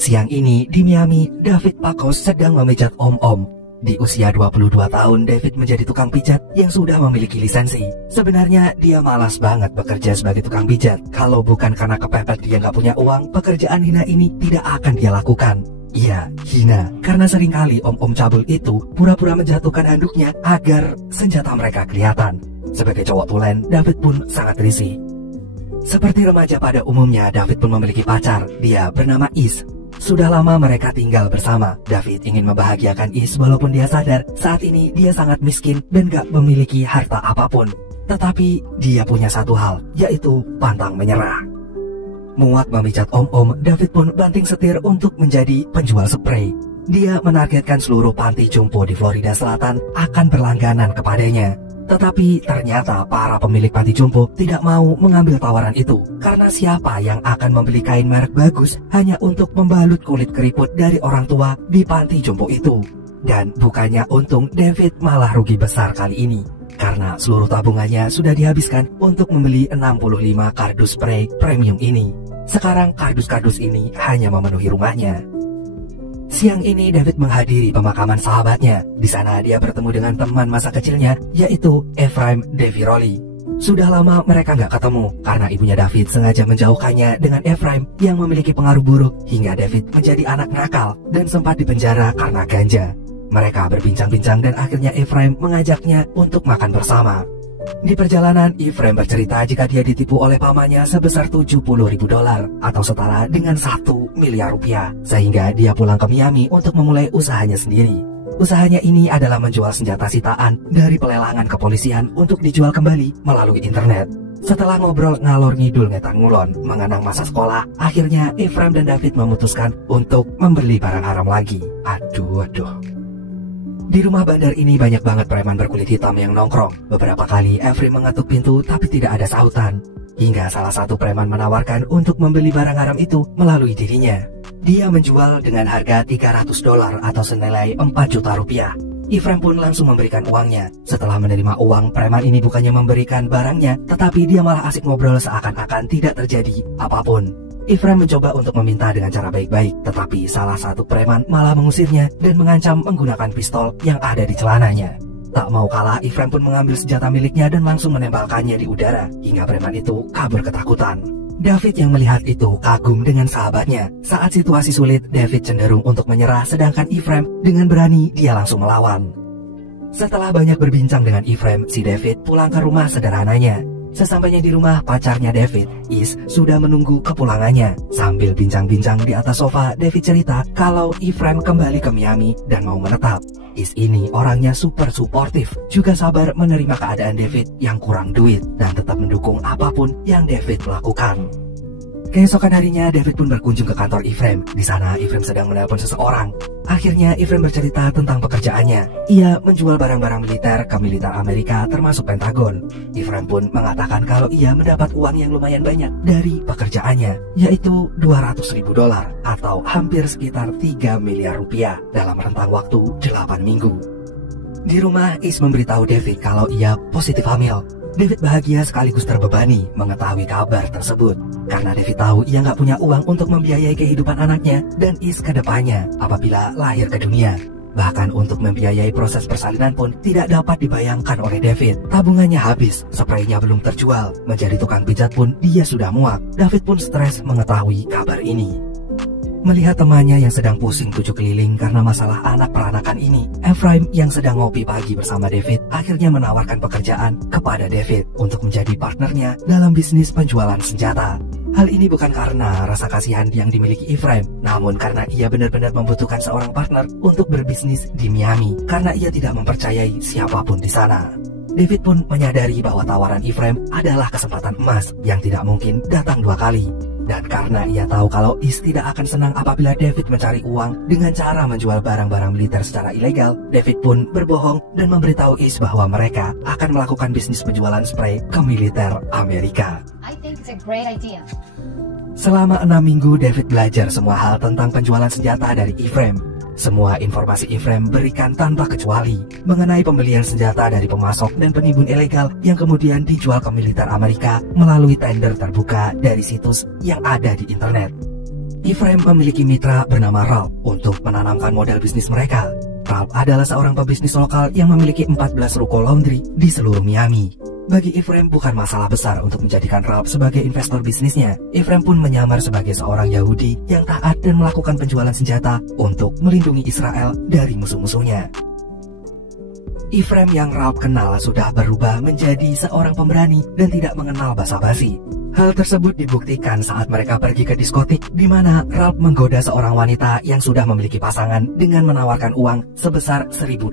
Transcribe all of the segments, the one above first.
Siang ini di Miami, David Pacos sedang memijat om-om. Di usia 22 tahun, David menjadi tukang pijat yang sudah memiliki lisensi. Sebenarnya dia malas banget bekerja sebagai tukang pijat. Kalau bukan karena kepepet dia nggak punya uang, pekerjaan hina ini tidak akan dia lakukan. Iya, hina. Karena seringkali om-om cabul itu pura-pura menjatuhkan handuknya agar senjata mereka kelihatan. Sebagai cowok tulen, David pun sangat risih. Seperti remaja pada umumnya, David pun memiliki pacar. Dia bernama Is. Sudah lama mereka tinggal bersama. David ingin membahagiakan Is walaupun dia sadar saat ini dia sangat miskin dan gak memiliki harta apapun. Tetapi dia punya satu hal, yaitu pantang menyerah. Muak memijat om-om, David pun banting setir untuk menjadi penjual spray. Dia menargetkan seluruh panti jompo di Florida Selatan akan berlangganan kepadanya. Tetapi ternyata para pemilik panti jompo tidak mau mengambil tawaran itu. Karena siapa yang akan membeli kain merek bagus hanya untuk membalut kulit keriput dari orang tua di panti jompo itu. Dan bukannya untung, David malah rugi besar kali ini. Karena seluruh tabungannya sudah dihabiskan untuk membeli 65 kardus spray premium ini. Sekarang kardus-kardus ini hanya memenuhi rumahnya. Siang ini David menghadiri pemakaman sahabatnya. Di sana dia bertemu dengan teman masa kecilnya, yaitu Ephraim Deviroli. Sudah lama mereka nggak ketemu karena ibunya David sengaja menjauhkannya dengan Ephraim yang memiliki pengaruh buruk hingga David menjadi anak nakal dan sempat dipenjara karena ganja. Mereka berbincang-bincang dan akhirnya Ephraim mengajaknya untuk makan bersama. Di perjalanan, Ephraim bercerita jika dia ditipu oleh pamannya sebesar $70.000 atau setara dengan 1 miliar rupiah, sehingga dia pulang ke Miami untuk memulai usahanya sendiri. Usahanya ini adalah menjual senjata sitaan dari pelelangan kepolisian untuk dijual kembali melalui internet. Setelah ngobrol ngalor ngidul ngetan ngulon mengenang masa sekolah, akhirnya Ephraim dan David memutuskan untuk membeli barang haram lagi. Aduh. Di rumah bandar ini banyak banget preman berkulit hitam yang nongkrong. Beberapa kali Ephraim mengetuk pintu tapi tidak ada sautan. Hingga salah satu preman menawarkan untuk membeli barang haram itu melalui dirinya. Dia menjual dengan harga $300 atau senilai 4 juta rupiah. Ephraim pun langsung memberikan uangnya. Setelah menerima uang, preman ini bukannya memberikan barangnya, tetapi dia malah asik ngobrol seakan-akan tidak terjadi apapun. Ephraim mencoba untuk meminta dengan cara baik-baik, tetapi salah satu preman malah mengusirnya dan mengancam menggunakan pistol yang ada di celananya. Tak mau kalah, Ephraim pun mengambil senjata miliknya dan langsung menembakkannya di udara, hingga preman itu kabur ketakutan. David yang melihat itu kagum dengan sahabatnya. Saat situasi sulit, David cenderung untuk menyerah, sedangkan Ephraim dengan berani dia langsung melawan. Setelah banyak berbincang dengan Ephraim, si David pulang ke rumah sederhananya. Sesampainya di rumah, pacarnya David, Is, sudah menunggu kepulangannya. Sambil bincang-bincang di atas sofa, David cerita kalau Ephraim kembali ke Miami dan mau menetap. Is ini orangnya super suportif, juga sabar menerima keadaan David yang kurang duit dan tetap mendukung apapun yang David lakukan. Keesokan harinya, David pun berkunjung ke kantor Ephraim. Di sana, Ephraim sedang menelpon seseorang. Akhirnya, Ephraim bercerita tentang pekerjaannya. Ia menjual barang-barang militer ke militer Amerika, termasuk Pentagon. Ephraim pun mengatakan kalau ia mendapat uang yang lumayan banyak dari pekerjaannya, yaitu $200.000 atau hampir sekitar 3 miliar rupiah dalam rentang waktu 8 minggu. Di rumah, Is memberitahu David kalau ia positif hamil. David bahagia sekaligus terbebani mengetahui kabar tersebut. Karena David tahu ia nggak punya uang untuk membiayai kehidupan anaknya dan Is ke depannya apabila lahir ke dunia. Bahkan untuk membiayai proses persalinan pun tidak dapat dibayangkan oleh David. Tabungannya habis, spraynya belum terjual. Menjadi tukang pijat pun dia sudah muak. David pun stres mengetahui kabar ini. Melihat temannya yang sedang pusing tujuh keliling karena masalah anak peranakan ini, Ephraim yang sedang ngopi pagi bersama David akhirnya menawarkan pekerjaan kepada David untuk menjadi partnernya dalam bisnis penjualan senjata. Hal ini bukan karena rasa kasihan yang dimiliki Ephraim, namun karena ia benar-benar membutuhkan seorang partner untuk berbisnis di Miami karena ia tidak mempercayai siapapun di sana. David pun menyadari bahwa tawaran Ephraim adalah kesempatan emas yang tidak mungkin datang dua kali. Dan karena ia tahu kalau Is tidak akan senang apabila David mencari uang dengan cara menjual barang-barang militer secara ilegal, David pun berbohong dan memberitahu Is bahwa mereka akan melakukan bisnis penjualan spray ke militer Amerika. Selama 6 minggu, David belajar semua hal tentang penjualan senjata dari Ephraim. Semua informasi Ephraim berikan tanpa kecuali mengenai pembelian senjata dari pemasok dan penimbun ilegal yang kemudian dijual ke militer Amerika melalui tender terbuka dari situs yang ada di internet. Ephraim memiliki mitra bernama Ralph untuk menanamkan model bisnis mereka. Ralph adalah seorang pebisnis lokal yang memiliki 14 ruko laundry di seluruh Miami. Bagi Ephraim bukan masalah besar untuk menjadikan Ralph sebagai investor bisnisnya. Ephraim pun menyamar sebagai seorang Yahudi yang taat dan melakukan penjualan senjata untuk melindungi Israel dari musuh-musuhnya. Ephraim yang Ralph kenal sudah berubah menjadi seorang pemberani dan tidak mengenal basa-basi. Hal tersebut dibuktikan saat mereka pergi ke diskotik di mana Ralph menggoda seorang wanita yang sudah memiliki pasangan dengan menawarkan uang sebesar $1.000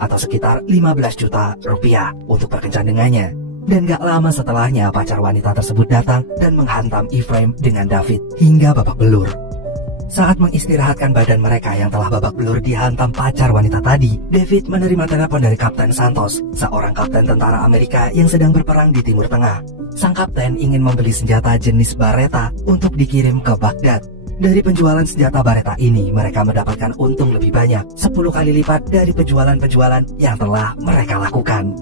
atau sekitar 15 juta rupiah untuk berkencan dengannya. Dan gak lama setelahnya pacar wanita tersebut datang dan menghantam Ephraim dengan David hingga babak belur. Saat mengistirahatkan badan mereka yang telah babak belur dihantam pacar wanita tadi, David menerima telepon dari Kapten Santos, seorang kapten tentara Amerika yang sedang berperang di Timur Tengah. Sang kapten ingin membeli senjata jenis Beretta untuk dikirim ke Baghdad. Dari penjualan senjata Beretta ini, mereka mendapatkan untung lebih banyak, 10 kali lipat dari penjualan-penjualan yang telah mereka lakukan.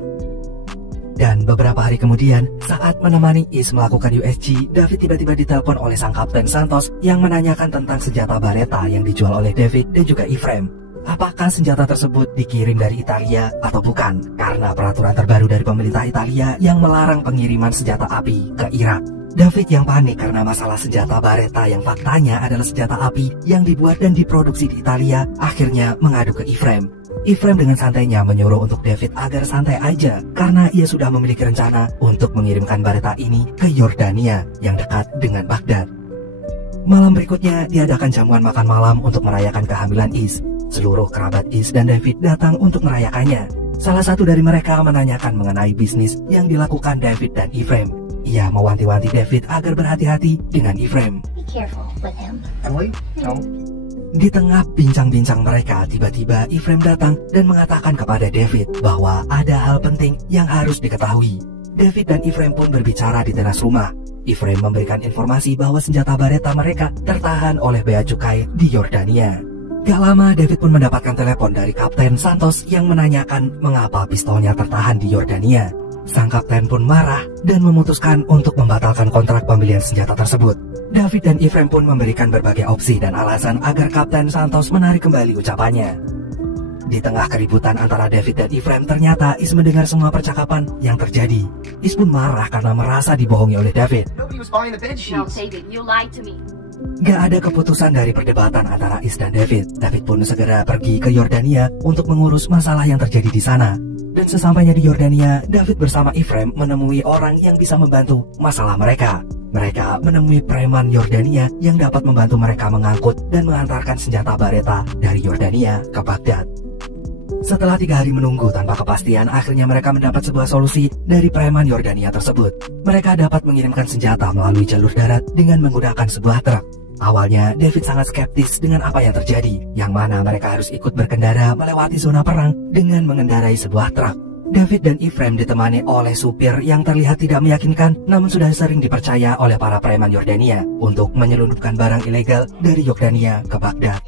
Dan beberapa hari kemudian, saat menemani Is melakukan USG, David tiba-tiba ditelepon oleh sang Kapten Santos yang menanyakan tentang senjata Beretta yang dijual oleh David dan juga Ephraim. Apakah senjata tersebut dikirim dari Italia atau bukan? Karena peraturan terbaru dari pemerintah Italia yang melarang pengiriman senjata api ke Irak. David yang panik karena masalah senjata Beretta yang faktanya adalah senjata api yang dibuat dan diproduksi di Italia, akhirnya mengadu ke Ephraim. Ephraim dengan santainya menyuruh untuk David agar santai aja karena ia sudah memiliki rencana untuk mengirimkan Beretta ini ke Yordania yang dekat dengan Baghdad. Malam berikutnya diadakan jamuan makan malam untuk merayakan kehamilan Is. Seluruh kerabat Is dan David datang untuk merayakannya. Salah satu dari mereka menanyakan mengenai bisnis yang dilakukan David dan Ephraim. Ia mewanti-wanti David agar berhati-hati dengan Ephraim. Be careful with him. Emily? No. Di tengah bincang-bincang mereka, tiba-tiba Ephraim datang dan mengatakan kepada David bahwa ada hal penting yang harus diketahui. David dan Ephraim pun berbicara di teras rumah. Ephraim memberikan informasi bahwa senjata Beretta mereka tertahan oleh bea cukai di Yordania. Gak lama David pun mendapatkan telepon dari Kapten Santos yang menanyakan mengapa pistolnya tertahan di Yordania. Sang kapten pun marah dan memutuskan untuk membatalkan kontrak pembelian senjata tersebut. David dan Ephraim pun memberikan berbagai opsi dan alasan agar Kapten Santos menarik kembali ucapannya. Di tengah keributan antara David dan Ephraim, ternyata Is mendengar semua percakapan yang terjadi. Is pun marah karena merasa dibohongi oleh David. Nobody was buying the bed No, sheets. David, you lied to me. Gak ada keputusan dari perdebatan antara Is dan David. David pun segera pergi ke Yordania untuk mengurus masalah yang terjadi di sana. Dan sesampainya di Yordania, David bersama Ephraim menemui orang yang bisa membantu masalah mereka. Mereka menemui preman Yordania yang dapat membantu mereka mengangkut dan mengantarkan senjata Beretta dari Yordania ke Baghdad. Setelah 3 hari menunggu tanpa kepastian, akhirnya mereka mendapat sebuah solusi dari preman Yordania tersebut. Mereka dapat mengirimkan senjata melalui jalur darat dengan menggunakan sebuah truk. Awalnya, David sangat skeptis dengan apa yang terjadi, yang mana mereka harus ikut berkendara melewati zona perang dengan mengendarai sebuah truk. David dan Ephraim ditemani oleh supir yang terlihat tidak meyakinkan, namun sudah sering dipercaya oleh para preman Yordania untuk menyelundupkan barang ilegal dari Yordania ke Baghdad.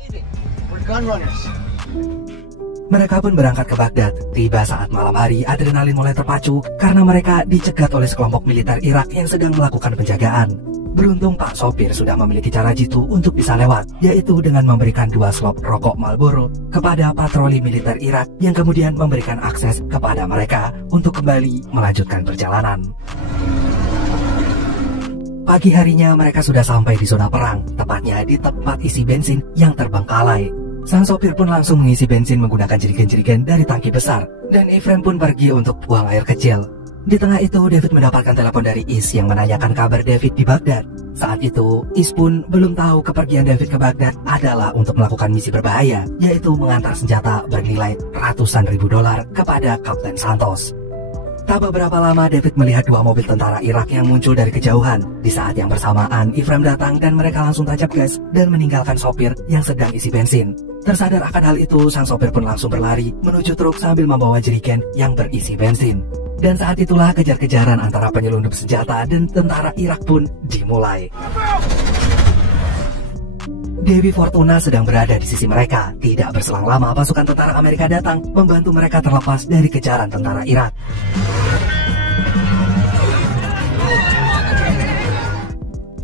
We're gun runners. Mereka pun berangkat ke Baghdad. Tiba saat malam hari, adrenalin mulai terpacu karena mereka dicegat oleh sekelompok militer Irak yang sedang melakukan penjagaan. Beruntung Pak Sopir sudah memiliki cara jitu untuk bisa lewat, yaitu dengan memberikan 2 slop rokok Marlboro kepada patroli militer Irak yang kemudian memberikan akses kepada mereka untuk kembali melanjutkan perjalanan. Pagi harinya mereka sudah sampai di zona perang, tepatnya di tempat isi bensin yang terbengkalai. Sang sopir pun langsung mengisi bensin menggunakan jerigen-jerigen dari tangki besar, dan Ephraim pun pergi untuk buang air kecil. Di tengah itu, David mendapatkan telepon dari Is yang menanyakan kabar David di Baghdad. Saat itu, Is pun belum tahu kepergian David ke Baghdad adalah untuk melakukan misi berbahaya, yaitu mengantar senjata bernilai ratusan ribu dolar kepada Kapten Santos. Tak beberapa lama, David melihat 2 mobil tentara Irak yang muncul dari kejauhan. Di saat yang bersamaan, Ephraim datang dan mereka langsung tancap gas dan meninggalkan sopir yang sedang isi bensin. Tersadar akan hal itu, sang sopir pun langsung berlari menuju truk sambil membawa jerigen yang berisi bensin. Dan saat itulah kejar-kejaran antara penyelundup senjata dan tentara Irak pun dimulai. Dewi Fortuna sedang berada di sisi mereka. Tidak berselang lama, pasukan tentara Amerika datang membantu mereka terlepas dari kejaran tentara Irak.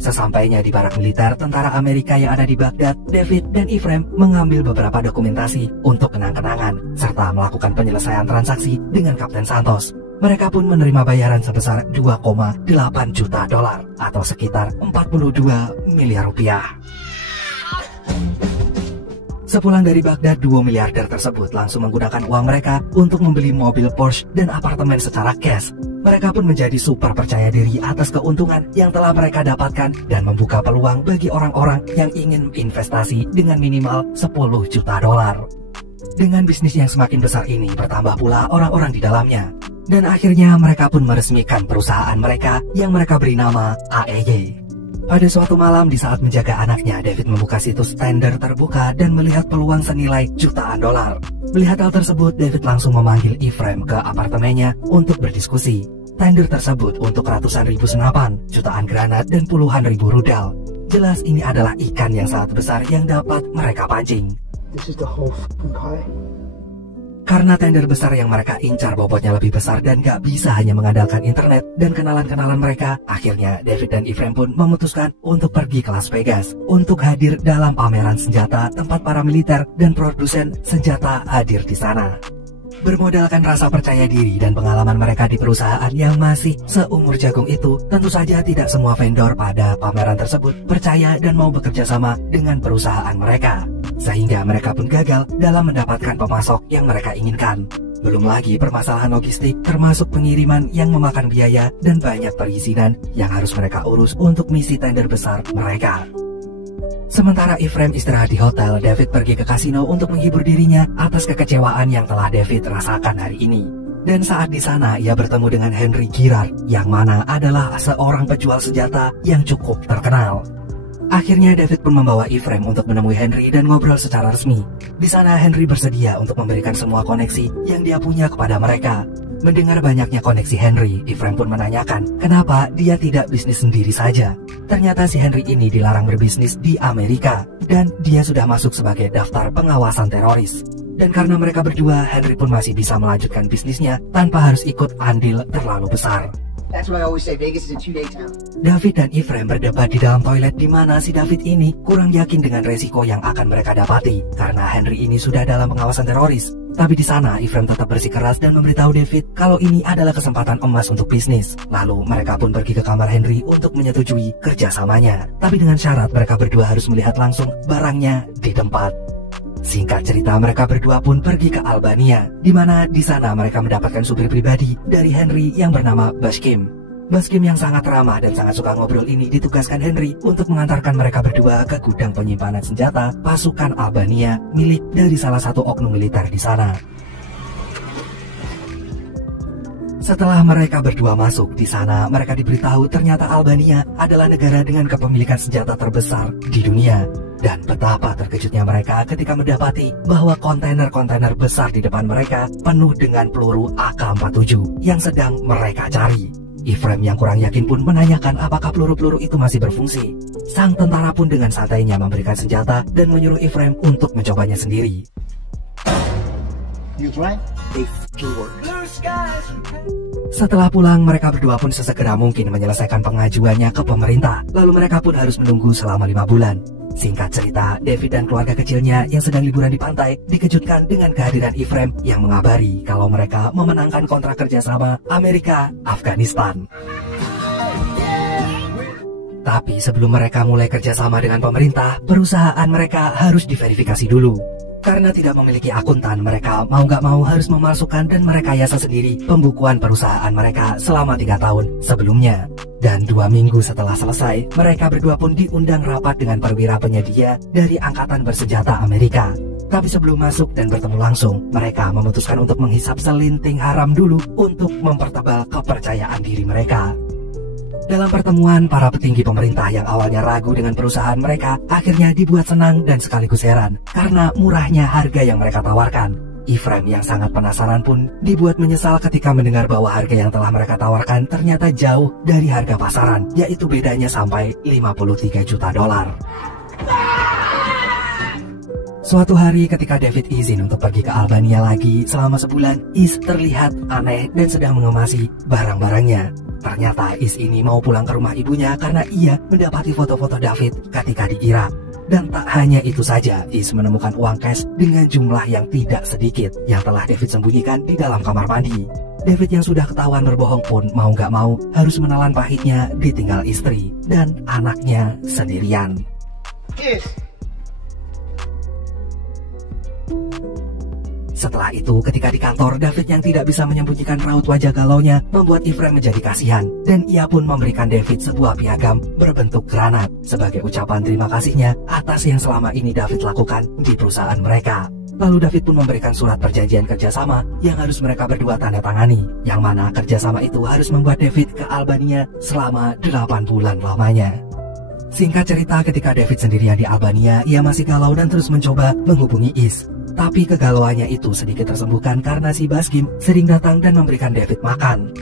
Sesampainya di barak militer tentara Amerika yang ada di Baghdad, David dan Ephraim mengambil beberapa dokumentasi untuk kenang-kenangan, serta melakukan penyelesaian transaksi dengan Kapten Santos. Mereka pun menerima bayaran sebesar 2,8 juta dolar atau sekitar 42 miliar rupiah. Sepulang dari Baghdad, 2 miliarder tersebut langsung menggunakan uang mereka untuk membeli mobil Porsche dan apartemen secara cash. Mereka pun menjadi super percaya diri atas keuntungan yang telah mereka dapatkan dan membuka peluang bagi orang-orang yang ingin investasi dengan minimal 10 juta dolar. Dengan bisnis yang semakin besar ini, bertambah pula orang-orang di dalamnya. Dan akhirnya mereka pun meresmikan perusahaan mereka yang mereka beri nama AEY. Pada suatu malam di saat menjaga anaknya, David membuka situs Tinder terbuka dan melihat peluang senilai jutaan dolar. Melihat hal tersebut, David langsung memanggil Ephraim ke apartemennya untuk berdiskusi. Tinder tersebut untuk ratusan ribu senapan, jutaan granat, dan puluhan ribu rudal. Jelas ini adalah ikan yang sangat besar yang dapat mereka pancing. This is the whole fucking pie. Karena tender besar yang mereka incar bobotnya lebih besar dan gak bisa hanya mengandalkan internet dan kenalan-kenalan mereka, akhirnya David dan Ephraim pun memutuskan untuk pergi ke Las Vegas untuk hadir dalam pameran senjata tempat para militer dan produsen senjata hadir di sana. Bermodalkan rasa percaya diri dan pengalaman mereka di perusahaan yang masih seumur jagung itu, tentu saja tidak semua vendor pada pameran tersebut percaya dan mau bekerja sama dengan perusahaan mereka. Sehingga mereka pun gagal dalam mendapatkan pemasok yang mereka inginkan. Belum lagi permasalahan logistik termasuk pengiriman yang memakan biaya dan banyak perizinan yang harus mereka urus untuk misi tender besar mereka. Sementara Ephraim istirahat di hotel, David pergi ke kasino untuk menghibur dirinya atas kekecewaan yang telah David rasakan hari ini. Dan saat di sana, ia bertemu dengan Henry Girard, yang mana adalah seorang penjual senjata yang cukup terkenal. Akhirnya David pun membawa Ephraim untuk menemui Henry dan ngobrol secara resmi. Di sana Henry bersedia untuk memberikan semua koneksi yang dia punya kepada mereka. Mendengar banyaknya koneksi Henry, Ephraim pun menanyakan kenapa dia tidak bisnis sendiri saja. Ternyata si Henry ini dilarang berbisnis di Amerika dan dia sudah masuk sebagai daftar pengawasan teroris. Dan karena mereka berdua, Henry pun masih bisa melanjutkan bisnisnya tanpa harus ikut andil terlalu besar. That's why I always say Vegas is a 2-day town. David dan Ephraim berdebat di dalam toilet di mana si David ini kurang yakin dengan resiko yang akan mereka dapati karena Henry ini sudah dalam pengawasan teroris. Tapi di sana Ephraim tetap bersikeras dan memberitahu David kalau ini adalah kesempatan emas untuk bisnis. Lalu mereka pun pergi ke kamar Henry untuk menyetujui kerjasamanya. Tapi dengan syarat mereka berdua harus melihat langsung barangnya di tempat. Singkat cerita, mereka berdua pun pergi ke Albania, di mana di sana mereka mendapatkan supir pribadi dari Henry yang bernama Baskim. Baskim yang sangat ramah dan sangat suka ngobrol ini ditugaskan Henry untuk mengantarkan mereka berdua ke gudang penyimpanan senjata pasukan Albania milik dari salah satu oknum militer di sana. Setelah mereka berdua masuk di sana, mereka diberitahu ternyata Albania adalah negara dengan kepemilikan senjata terbesar di dunia. Dan betapa terkejutnya mereka ketika mendapati bahwa kontainer-kontainer besar di depan mereka penuh dengan peluru AK-47 yang sedang mereka cari. Ephraim yang kurang yakin pun menanyakan apakah peluru-peluru itu masih berfungsi. Sang tentara pun dengan santainya memberikan senjata dan menyuruh Ephraim untuk mencobanya sendiri. You right? Setelah pulang, mereka berdua pun sesegera mungkin menyelesaikan pengajuannya ke pemerintah. Lalu mereka pun harus menunggu selama 5 bulan. Singkat cerita, David dan keluarga kecilnya yang sedang liburan di pantai dikejutkan dengan kehadiran Ephraim yang mengabari kalau mereka memenangkan kontrak kerjasama Amerika-Afghanistan. Tapi sebelum mereka mulai kerjasama dengan pemerintah, perusahaan mereka harus diverifikasi dulu. Karena tidak memiliki akuntan, mereka mau gak mau harus memasukkan dan merekayasa sendiri pembukuan perusahaan mereka selama 3 tahun sebelumnya. Dan 2 minggu setelah selesai, mereka berdua pun diundang rapat dengan perwira penyedia dari Angkatan Bersenjata Amerika. Tapi sebelum masuk dan bertemu langsung, mereka memutuskan untuk menghisap selinting haram dulu untuk mempertebal kepercayaan diri mereka. Dalam pertemuan, para petinggi pemerintah yang awalnya ragu dengan perusahaan mereka akhirnya dibuat senang dan sekaligus heran karena murahnya harga yang mereka tawarkan. Ephraim yang sangat penasaran pun dibuat menyesal ketika mendengar bahwa harga yang telah mereka tawarkan ternyata jauh dari harga pasaran, yaitu bedanya sampai 53 juta dolar. Suatu hari ketika David izin untuk pergi ke Albania lagi selama sebulan, Is terlihat aneh dan sedang mengemasi barang-barangnya. Ternyata Is ini mau pulang ke rumah ibunya karena ia mendapati foto-foto David ketika di Irak. Dan tak hanya itu saja, Is menemukan uang cash dengan jumlah yang tidak sedikit yang telah David sembunyikan di dalam kamar mandi. David yang sudah ketahuan berbohong pun mau gak mau harus menelan pahitnya ditinggal istri dan anaknya sendirian. Kiss. Setelah itu, ketika di kantor, David yang tidak bisa menyembunyikan raut wajah galaunya membuat Ephraim menjadi kasihan, dan ia pun memberikan David sebuah piagam berbentuk granat sebagai ucapan terima kasihnya atas yang selama ini David lakukan di perusahaan mereka. Lalu David pun memberikan surat perjanjian kerjasama yang harus mereka berdua tanda tangani, yang mana kerjasama itu harus membuat David ke Albania selama 8 bulan lamanya. Singkat cerita, ketika David sendirian di Albania, ia masih galau dan terus mencoba menghubungi Is. Tapi kegalauannya itu sedikit tersembuhkan karena si Baskim sering datang dan memberikan David makan.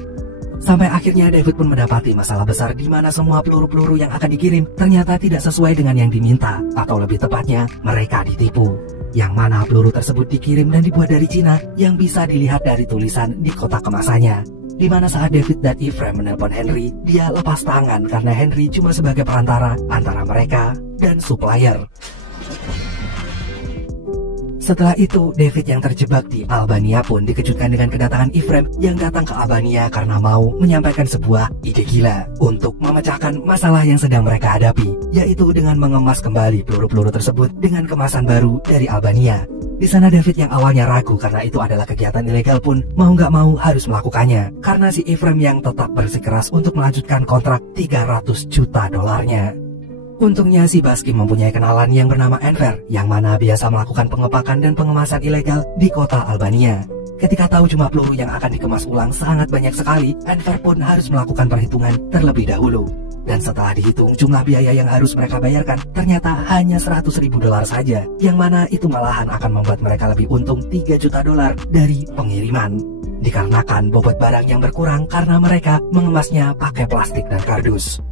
Sampai akhirnya David pun mendapati masalah besar di mana semua peluru-peluru yang akan dikirim ternyata tidak sesuai dengan yang diminta, atau lebih tepatnya mereka ditipu. Yang mana peluru tersebut dikirim dan dibuat dari Cina yang bisa dilihat dari tulisan di kotak kemasannya. Di mana saat David dan Ephraim menelpon Henry, dia lepas tangan karena Henry cuma sebagai perantara antara mereka dan supplier. Setelah itu, David yang terjebak di Albania pun dikejutkan dengan kedatangan Ephraim yang datang ke Albania karena mau menyampaikan sebuah ide gila untuk memecahkan masalah yang sedang mereka hadapi, yaitu dengan mengemas kembali peluru-peluru tersebut dengan kemasan baru dari Albania. Di sana David yang awalnya ragu karena itu adalah kegiatan ilegal pun mau nggak mau harus melakukannya karena si Ephraim yang tetap bersikeras untuk melanjutkan kontrak 300 juta dolarnya. Untungnya si Baskim mempunyai kenalan yang bernama Enver, yang mana biasa melakukan pengepakan dan pengemasan ilegal di kota Albania. Ketika tahu jumlah peluru yang akan dikemas ulang sangat banyak sekali, Enver pun harus melakukan perhitungan terlebih dahulu. Dan setelah dihitung jumlah biaya yang harus mereka bayarkan, ternyata hanya 100.000 dolar saja, yang mana itu malahan akan membuat mereka lebih untung 3 juta dolar dari pengiriman. Dikarenakan bobot barang yang berkurang karena mereka mengemasnya pakai plastik dan kardus.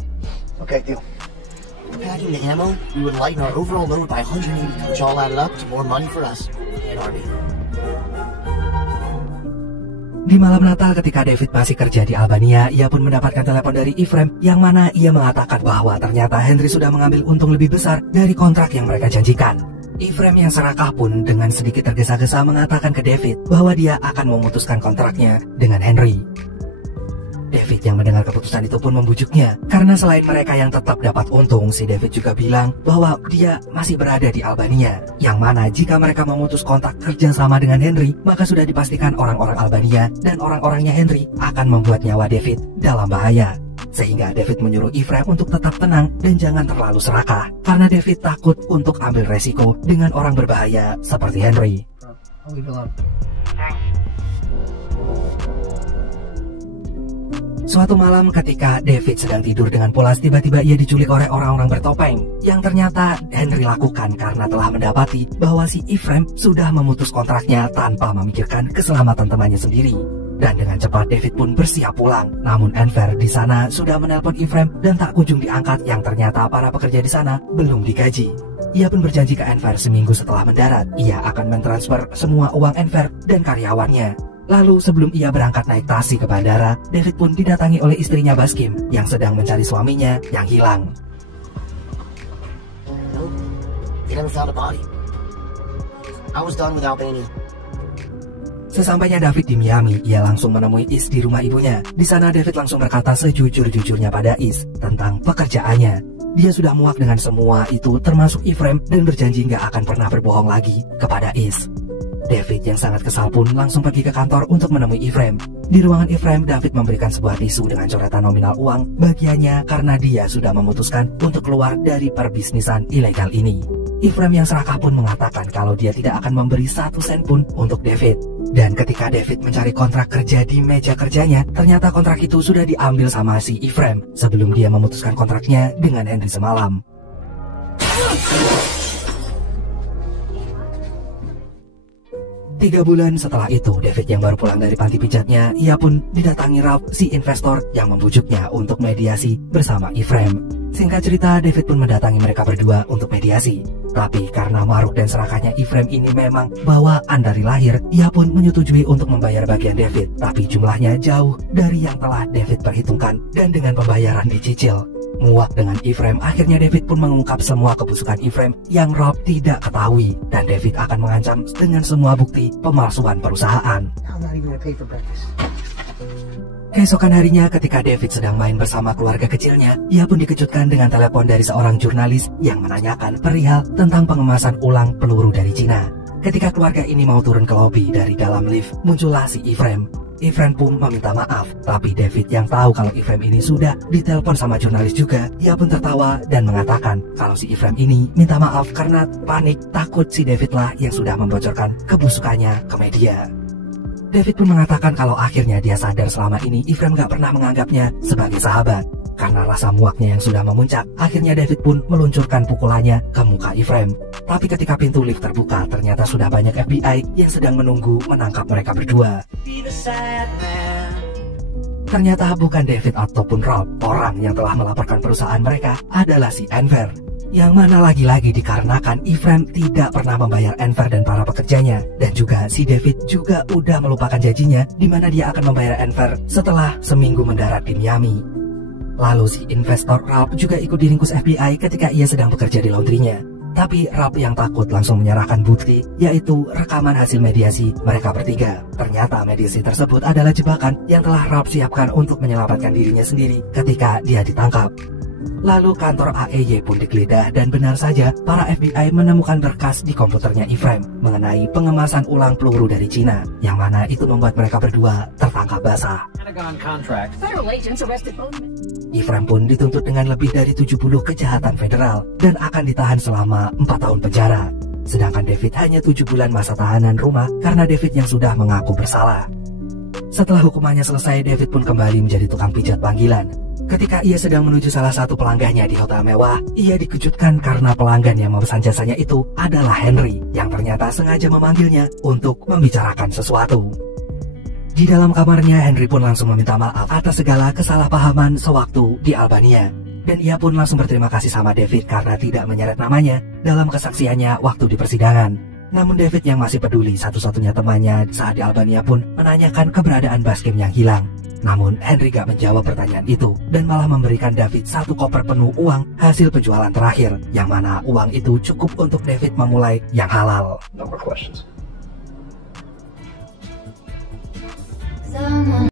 Okay, deal. Packing the ammo, we would lighten our overall load by 180, which all added up to more money for us and Army. Di malam Natal ketika David masih kerja di Albania, ia pun mendapatkan telepon dari Ephraim yang mana ia mengatakan bahwa ternyata Henry sudah mengambil untung lebih besar dari kontrak yang mereka janjikan. Ephraim yang serakah pun dengan sedikit tergesa-gesa mengatakan ke David bahwa dia akan memutuskan kontraknya dengan Henry. David yang mendengar keputusan itu pun membujuknya, karena selain mereka yang tetap dapat untung, si David juga bilang bahwa dia masih berada di Albania, yang mana jika mereka memutus kontak kerja sama dengan Henry, maka sudah dipastikan orang-orang Albania dan orang-orangnya Henry akan membuat nyawa David dalam bahaya. Sehingga David menyuruh Ephraim untuk tetap tenang dan jangan terlalu serakah, karena David takut untuk ambil resiko dengan orang berbahaya seperti Henry. I'll leave it alone. Suatu malam ketika David sedang tidur dengan pulas, tiba-tiba ia diculik oleh orang-orang bertopeng, yang ternyata Henry lakukan karena telah mendapati bahwa si Ephraim sudah memutus kontraknya tanpa memikirkan keselamatan temannya sendiri. Dan dengan cepat David pun bersiap pulang. Namun Enver di sana sudah menelpon Ephraim dan tak kunjung diangkat, yang ternyata para pekerja di sana belum digaji. Ia pun berjanji ke Enver seminggu setelah mendarat, ia akan mentransfer semua uang Enver dan karyawannya. Lalu sebelum ia berangkat naik taksi ke bandara, David pun didatangi oleh istrinya Baskim yang sedang mencari suaminya yang hilang. Nope, they never found a body. I was done with Albania. Sesampainya David di Miami, ia langsung menemui Is di rumah ibunya. Di sana David langsung berkata sejujur-jujurnya pada Is tentang pekerjaannya. Dia sudah muak dengan semua itu, termasuk Ephraim, dan berjanji nggak akan pernah berbohong lagi kepada Is. David yang sangat kesal pun langsung pergi ke kantor untuk menemui Ephraim. Di ruangan Ephraim, David memberikan sebuah tisu dengan coretan nominal uang bagiannya karena dia sudah memutuskan untuk keluar dari perbisnisan ilegal ini. Ephraim yang serakah pun mengatakan kalau dia tidak akan memberi 1 sen pun untuk David. Dan ketika David mencari kontrak kerja di meja kerjanya, ternyata kontrak itu sudah diambil sama si Ephraim sebelum dia memutuskan kontraknya dengan Henry semalam. 3 bulan setelah itu, David yang baru pulang dari panti pijatnya, ia pun didatangi Ralph, si investor yang membujuknya untuk mediasi bersama Ephraim. Singkat cerita, David pun mendatangi mereka berdua untuk mediasi. Tapi karena maruk dan serakahnya Ephraim ini memang bawaan dari lahir, ia pun menyetujui untuk membayar bagian David. Tapi jumlahnya jauh dari yang telah David perhitungkan dan dengan pembayaran dicicil. Muak dengan Ephraim, akhirnya David pun mengungkap semua kebusukan Ephraim yang Rob tidak ketahui. Dan David akan mengancam dengan semua bukti pemalsuan perusahaan. I'm not even gonna pay for breakfast. Keesokan harinya ketika David sedang main bersama keluarga kecilnya, ia pun dikejutkan dengan telepon dari seorang jurnalis yang menanyakan perihal tentang pengemasan ulang peluru dari Cina. Ketika keluarga ini mau turun ke lobi dari dalam lift, muncullah si Ephraim. Ephraim pun meminta maaf, tapi David yang tahu kalau Ephraim ini sudah ditelepon sama jurnalis juga, ia pun tertawa dan mengatakan kalau si Ephraim ini minta maaf karena panik takut si David lah yang sudah membocorkan kebusukannya ke media. David pun mengatakan kalau akhirnya dia sadar selama ini Ephraim gak pernah menganggapnya sebagai sahabat. Karena rasa muaknya yang sudah memuncak, akhirnya David pun meluncurkan pukulannya ke muka Ephraim. Tapi ketika pintu lift terbuka, ternyata sudah banyak FBI yang sedang menunggu menangkap mereka berdua. Ternyata bukan David ataupun Rob, orang yang telah melaporkan perusahaan mereka adalah si Enver. Yang mana lagi-lagi dikarenakan Ephraim tidak pernah membayar Enver dan para pekerjanya. Dan juga si David juga udah melupakan janjinya di mana dia akan membayar Enver setelah seminggu mendarat di Miami. Lalu si investor Rob juga ikut diringkus FBI ketika ia sedang bekerja di laundrynya. Tapi Rob yang takut langsung menyerahkan bukti, yaitu rekaman hasil mediasi mereka bertiga. Ternyata mediasi tersebut adalah jebakan yang telah Rob siapkan untuk menyelamatkan dirinya sendiri ketika dia ditangkap. Lalu kantor AEY pun digeledah dan benar saja para FBI menemukan berkas di komputernya Ephraim mengenai pengemasan ulang peluru dari Cina, yang mana itu membuat mereka berdua tertangkap basah. Federal agents arrested both men. Ephraim pun dituntut dengan lebih dari 70 kejahatan federal dan akan ditahan selama 4 tahun penjara. Sedangkan David hanya 7 bulan masa tahanan rumah karena David yang sudah mengaku bersalah. Setelah hukumannya selesai, David pun kembali menjadi tukang pijat panggilan. Ketika ia sedang menuju salah satu pelanggannya di hotel mewah, ia dikejutkan karena pelanggan yang memesan jasanya itu adalah Henry, yang ternyata sengaja memanggilnya untuk membicarakan sesuatu. Di dalam kamarnya, Henry pun langsung meminta maaf atas segala kesalahpahaman sewaktu di Albania. Dan ia pun langsung berterima kasih sama David karena tidak menyeret namanya dalam kesaksiannya waktu di persidangan. Namun David yang masih peduli satu-satunya temannya saat di Albania pun menanyakan keberadaan Baskim yang hilang. Namun Henry gak menjawab pertanyaan itu dan malah memberikan David 1 koper penuh uang hasil penjualan terakhir, yang mana uang itu cukup untuk David memulai yang halal. No more questions.